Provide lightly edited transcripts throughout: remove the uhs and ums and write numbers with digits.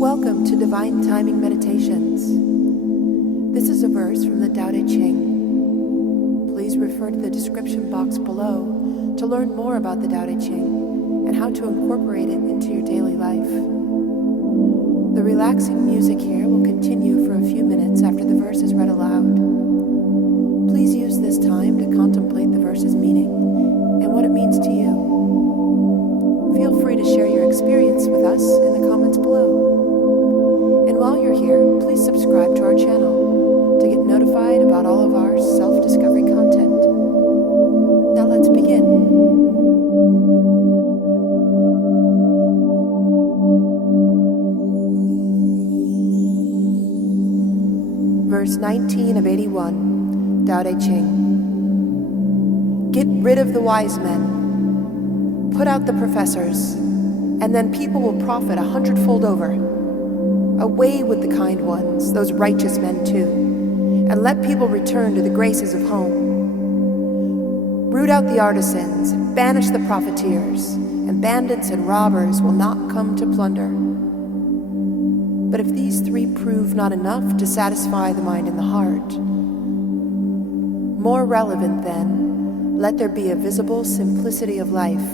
Welcome to Divine Timing Meditations. This is a verse from the Tao Te Ching. Please refer to the description box below to learn more about the Tao Te Ching and how to incorporate it into your daily life. The relaxing music here will continue for a few minutes after the verse is read aloud. Please use this time to contemplate the verse's meaning and what it means to you. Feel free to share your experience with us in the comments below. And while you're here, please subscribe to our channel to get notified about all of our self-discovery content. Now let's begin. Verse 19 of 81, Tao Te Ching. Get rid of the wise men. Put out the professors, and then people will profit 100-fold over. Away with the kind ones, those righteous men too, and let people return to the graces of home. Root out the artisans, banish the profiteers, and bandits and robbers will not come to plunder. But if these three prove not enough to satisfy the mind and the heart, more relevant then, let there be a visible simplicity of life,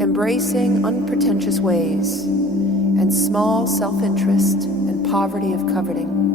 embracing unpretentious ways, and small self-interest and poverty of coveting.